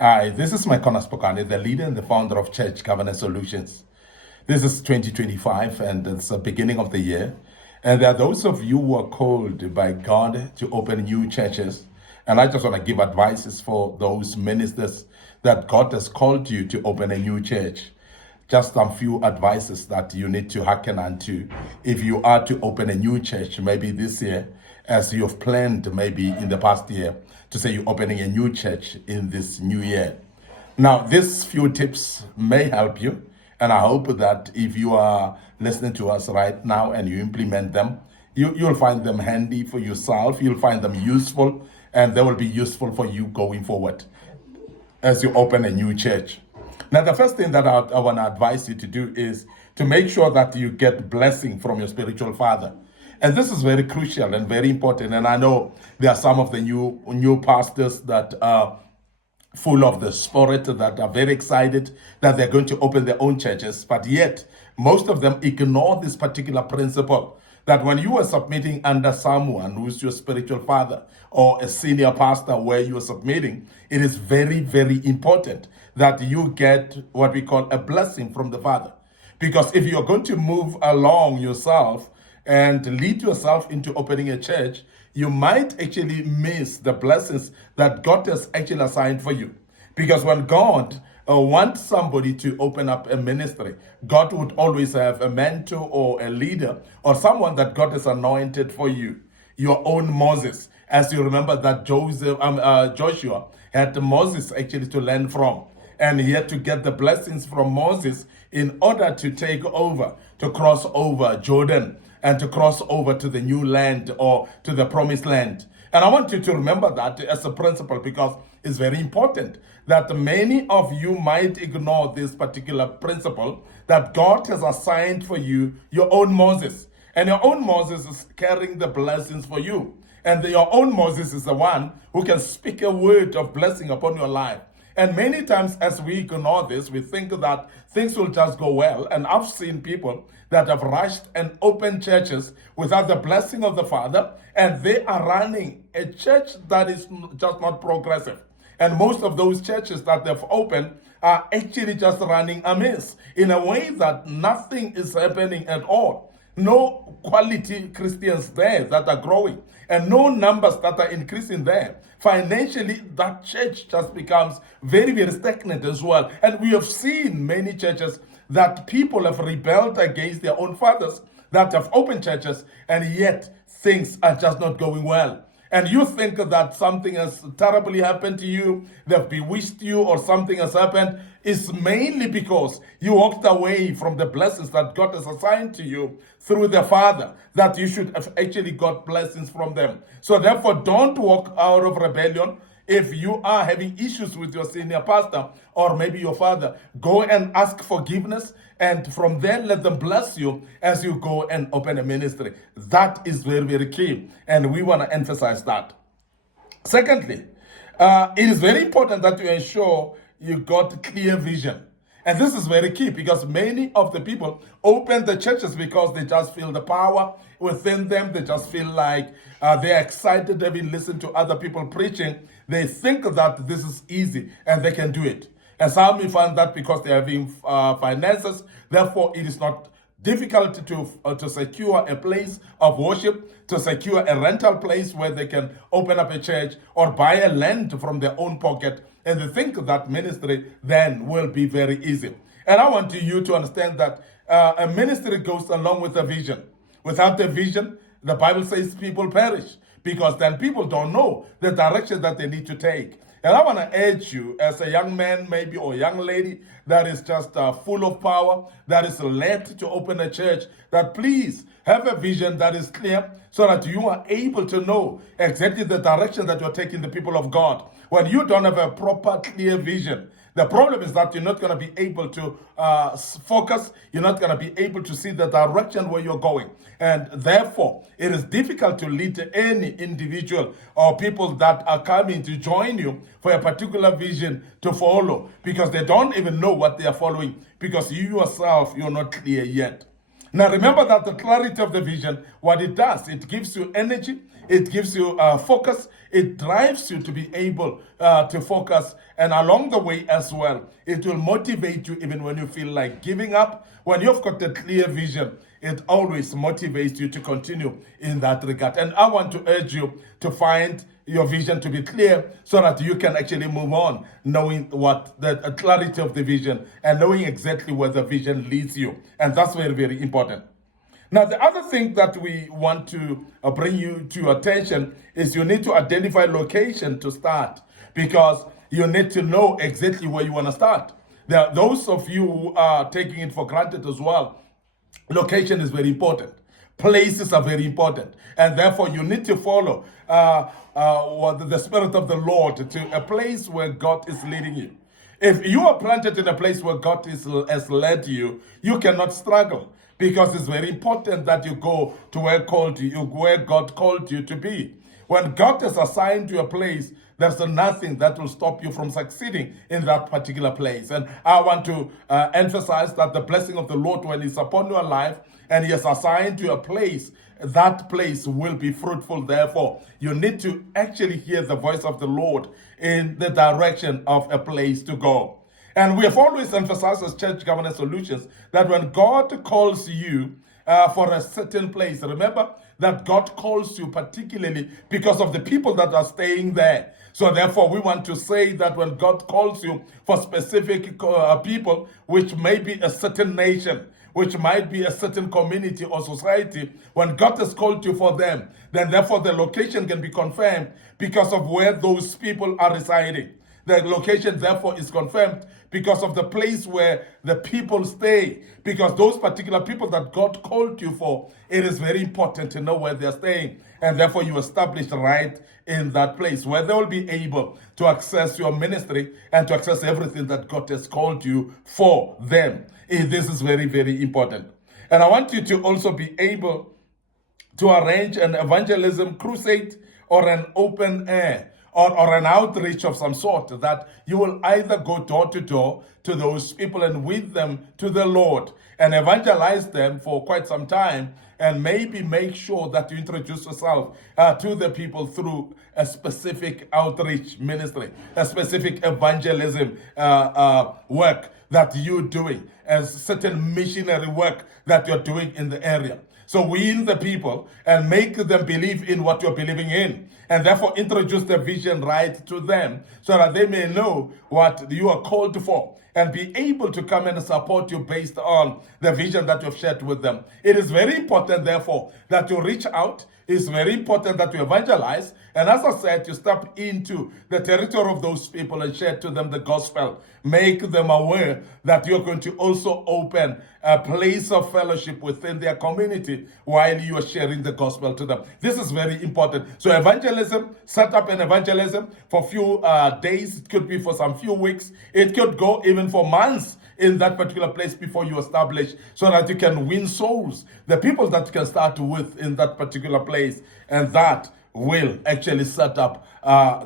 Hi, this is Micornus Phokane, the leader and the founder of Church Governance Solutions. This is 2025 and it's the beginning of the year. And there are those of you who are called by God to open new churches. And I just want to give advices for those ministers that God has called you to open a new church. Just some few advices that you need to hearken unto if you are to open a new church, maybe this year, as you've planned maybe in the past year, to say you're opening a new church in this new year. Now, these few tips may help you, and I hope that if you are listening to us right now and you implement them, you'll find them handy for yourself, you'll find them useful, and they will be useful for you going forward as you open a new church. Now, the first thing that I want to advise you to do is to make sure that you get blessing from your spiritual father. And this is very crucial and very important. And I know there are some of the new pastors that are full of the spirit, that are very excited that they're going to open their own churches, but yet most of them ignore this particular principle that when you are submitting under someone who's your spiritual father or a senior pastor where you are submitting, it is very, very important that you get what we call a blessing from the Father. Because if you're going to move along yourself and lead yourself into opening a church, you might actually miss the blessings that God has actually assigned for you. Because when God wants somebody to open up a ministry, God would always have a mentor or a leader or someone that God has anointed for you. Your own Moses, as you remember that Joshua had Moses actually to learn from. And he had to get the blessings from Moses in order to take over, to cross over Jordan and to cross over to the new land or to the promised land. And I want you to remember that as a principle because it's very important that many of you might ignore this particular principle that God has assigned for you, your own Moses. And your own Moses is carrying the blessings for you. And your own Moses is the one who can speak a word of blessing upon your life. And many times as we ignore this, we think that things will just go well. And I've seen people that have rushed and opened churches without the blessing of the Father, and they are running a church that is just not progressive. And most of those churches that they've opened are actually just running amiss in a way that nothing is happening at all. No quality Christians there that are growing and no numbers that are increasing there. Financially, that church just becomes very, very stagnant as well. And we have seen many churches that people have rebelled against their own fathers that have opened churches, and yet things are just not going well. And you think that something has terribly happened to you, they've bewitched you, or something has happened, is mainly because you walked away from the blessings that God has assigned to you through the Father, that you should have actually got blessings from them. So therefore, don't walk out of rebellion. If you are having issues with your senior pastor or maybe your father, go and ask forgiveness, and from there let them bless you as you go and open a ministry. That is very, very key, and we want to emphasize that. Secondly, it is very important that you ensure you got clear vision. And this is very key because many of the people open the churches because they just feel the power within them. They just feel like they're excited. They've been listening to other people preaching. They think that this is easy and they can do it. And some may find that because they're having finances, therefore it is not difficult to secure a place of worship, to secure a rental place where they can open up a church or buy a land from their own pocket. And they think that ministry then will be very easy. And I want you to understand that a ministry goes along with a vision. Without a vision, the Bible says people perish because then people don't know the direction that they need to take. And I want to urge you as a young man maybe or young lady that is just full of power, that is led to open a church, that please have a vision that is clear so that you are able to know exactly the direction that you're taking the people of God. When you don't have a proper clear vision, the problem is that you're not going to be able to focus. You're not going to be able to see the direction where you're going. And therefore, it is difficult to lead any individual or people that are coming to join you for a particular vision to follow because they don't even know what they are following because you yourself, you're not clear yet. Now remember that the clarity of the vision, what it does, it gives you energy, it gives you focus, it drives you to be able to focus, and along the way as well, it will motivate you even when you feel like giving up. When you've got a clear vision, it always motivates you to continue in that regard. And I want to urge you to find your vision to be clear so that you can actually move on, knowing what the clarity of the vision and knowing exactly where the vision leads you. And that's very, very important. Now, the other thing that we want to bring you to attention is you need to identify location to start, because you need to know exactly where you want to start. There are those of you who are taking it for granted as well. Location is very important. Places are very important. And therefore, you need to follow the Spirit of the Lord to a place where God is leading you. If you are planted in a place where God has led you, you cannot struggle, because it's very important that you go to where God called you to be. When God has assigned you a place, there's nothing that will stop you from succeeding in that particular place. And I want to emphasize that the blessing of the Lord, when it's upon your life and He has assigned you a place, that place will be fruitful. Therefore, you need to actually hear the voice of the Lord in the direction of a place to go. And we have always emphasized as Church Governance Solutions that when God calls you for a certain place, remember that God calls you particularly because of the people that are staying there. So therefore, we want to say that when God calls you for specific people, which may be a certain nation, which might be a certain community or society, when God has called you for them, then therefore the location can be confirmed because of where those people are residing. The location, therefore, is confirmed because of the place where the people stay. Because those particular people that God called you for, it is very important to know where they're staying. And therefore, you establish right in that place where they will be able to access your ministry and to access everything that God has called you for them. This is very, very important. And I want you to also be able to arrange an evangelism crusade or an open air or an outreach of some sort, that you will either go door to door to those people and with them to the Lord and evangelize them for quite some time, and maybe make sure that you introduce yourself to the people through a specific outreach ministry, a specific evangelism work that you're doing, a certain missionary work that you're doing in the area. So win the people and make them believe in what you're believing in, and therefore introduce the vision right to them so that they may know what you are called for and be able to come and support you based on the vision that you've shared with them. It is very important, therefore, that you reach out. It's very important that you evangelize. And as I said, you step into the territory of those people and share to them the gospel. Make them aware that you're going to also open a place of fellowship within their community while you are sharing the gospel to them. This is very important. So evangelism, set up an evangelism for a few days. It could be for some few weeks. It could go even for months in that particular place before you establish, so that you can win souls, the people that you can start with in that particular place. And that will actually set up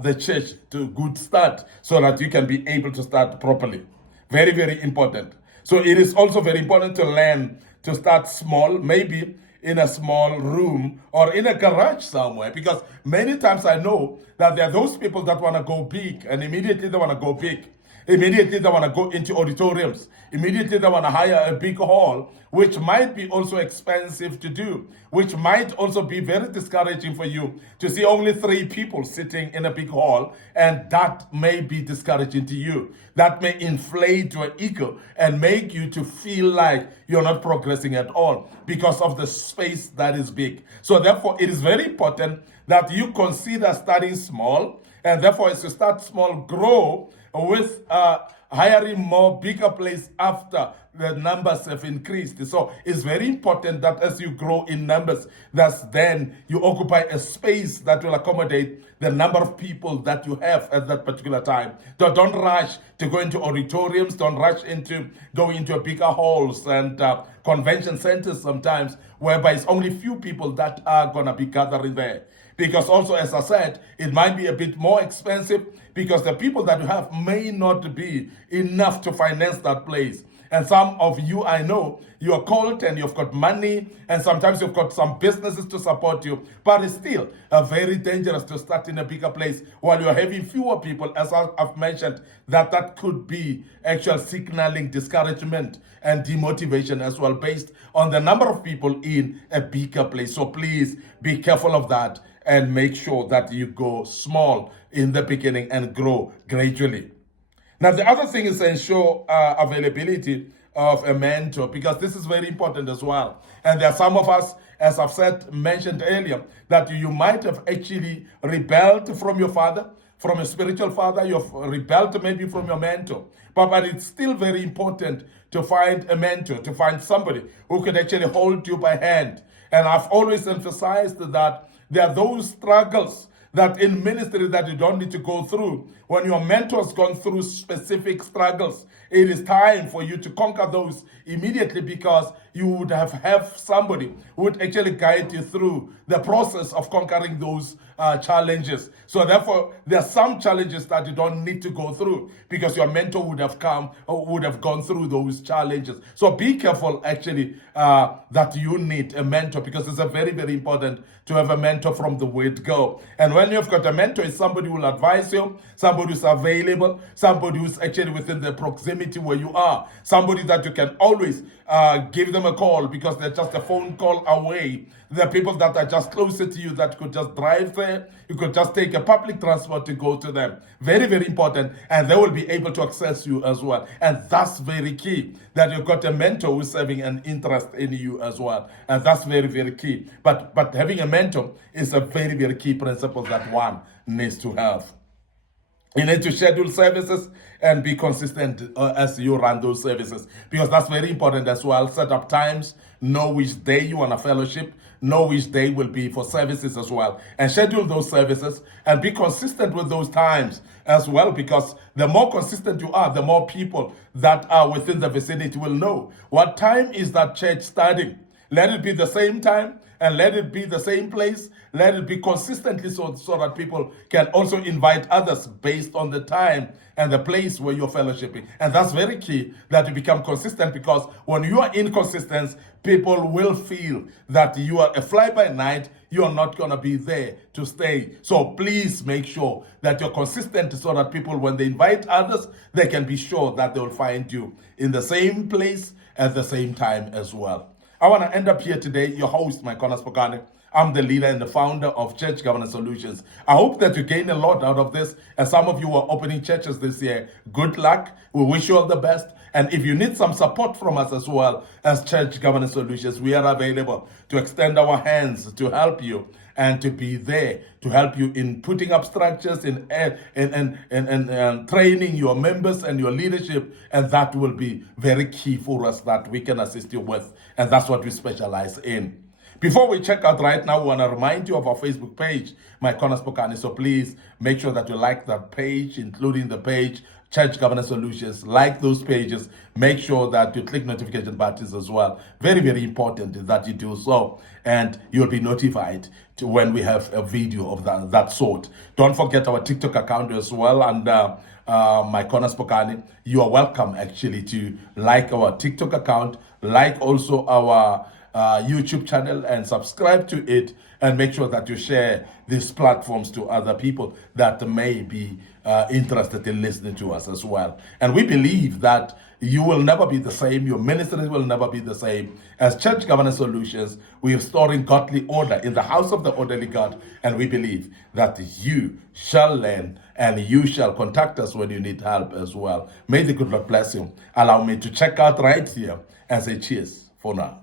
the church to a good start so that you can be able to start properly. Very, very important. So it is also very important to learn to start small, maybe in a small room or in a garage somewhere, because many times I know that there are those people that want to go big, and immediately they want to go big. Immediately they want to go into auditoriums. Immediately they want to hire a big hall, which might be also expensive to do, which might also be very discouraging for you to see only 3 people sitting in a big hall, and that may be discouraging to you. That may inflate your ego and make you to feel like you're not progressing at all because of the space that is big. So therefore, it is very important that you consider starting small, and therefore as you start small, grow with hiring more bigger place after the numbers have increased. So it's very important that as you grow in numbers, that's then you occupy a space that will accommodate the number of people that you have at that particular time. Don't rush to go into auditoriums. Don't rush into going into bigger halls and convention centers sometimes, whereby it's only few people that are going to be gathering there. Because also, as I said, it might be a bit more expensive because the people that you have may not be enough to finance that place. And some of you, I know, you are called and you've got money, and sometimes you've got some businesses to support you, but it's still very dangerous to start in a bigger place while you're having fewer people, as I've mentioned, that could be actual signaling discouragement and demotivation as well, based on the number of people in a bigger place. So please be careful of that and make sure that you go small in the beginning and grow gradually. Now, the other thing is ensure availability of a mentor, because this is very important as well. And there are some of us, as I've mentioned earlier, that you might have actually rebelled from your father, from a spiritual father. You've rebelled maybe from your mentor. But it's still very important to find a mentor, to find somebody who can actually hold you by hand. And I've always emphasized that there are those struggles that in ministry that you don't need to go through. When your mentor's gone through specific struggles, it is time for you to conquer those immediately, because you would have somebody who would actually guide you through the process of conquering those challenges. So therefore, there are some challenges that you don't need to go through, because your mentor would have gone through those challenges. So be careful actually that you need a mentor, because it's a very, very important to have a mentor from the word go. And when you've got a mentor, it's somebody who will advise you, somebody who's available, somebody who's actually within the proximity where you are, somebody that you can always give them a call, because they're just a phone call away. There are people that are just closer to you that could just drive there. You could just take a public transport to go to them. Very, very important. And they will be able to access you as well. And that's very key, that you've got a mentor who's having an interest in you as well. And that's very, very key. But having a mentor is a very, very key principle that one needs to have. You need to schedule services and be consistent as you run those services, because that's very important as well. Set up times, know which day you want to fellowship, know which day will be for services as well, and schedule those services and be consistent with those times as well, because the more consistent you are, the more people that are within the vicinity will know what time is that church starting. Let it be the same time, and let it be the same place. Let it be consistently so that people can also invite others based on the time and the place where you're fellowshipping. And that's very key, that you become consistent, because when you are inconsistent, people will feel that you are a fly-by-night. You are not going to be there to stay. So please make sure that you're consistent, so that people, when they invite others, they can be sure that they will find you in the same place at the same time as well. I want to end up here today, your host, Micornus Phokane. I'm the leader and the founder of Church Governance Solutions. I hope that you gain a lot out of this. As some of you are opening churches this year, good luck. We wish you all the best. And if you need some support from us as well as Church Governance Solutions, we are available to extend our hands to help you and to be there to help you in putting up structures, in training your members and your leadership. And that will be very key for us, that we can assist you with. And that's what we specialize in. Before we check out right now, we want to remind you of our Facebook page, Micornus Phokane. So please make sure that you like that page, including the page Church Governance Solutions. Like those pages. Make sure that you click notification buttons as well. Very, very important that you do so. And you'll be notified when we have a video of that sort. Don't forget our TikTok account as well. And Micornus Phokane, you are welcome actually to like our TikTok account, like also our YouTube channel, and subscribe to it, and make sure that you share these platforms to other people that may be interested in listening to us as well. And we believe that you will never be the same, your ministry will never be the same. As Church Governance Solutions, we are restoring godly order in the house of the orderly God, and we believe that you shall learn and you shall contact us when you need help as well. May the good Lord bless you. Allow me to check out right here and say cheers for now.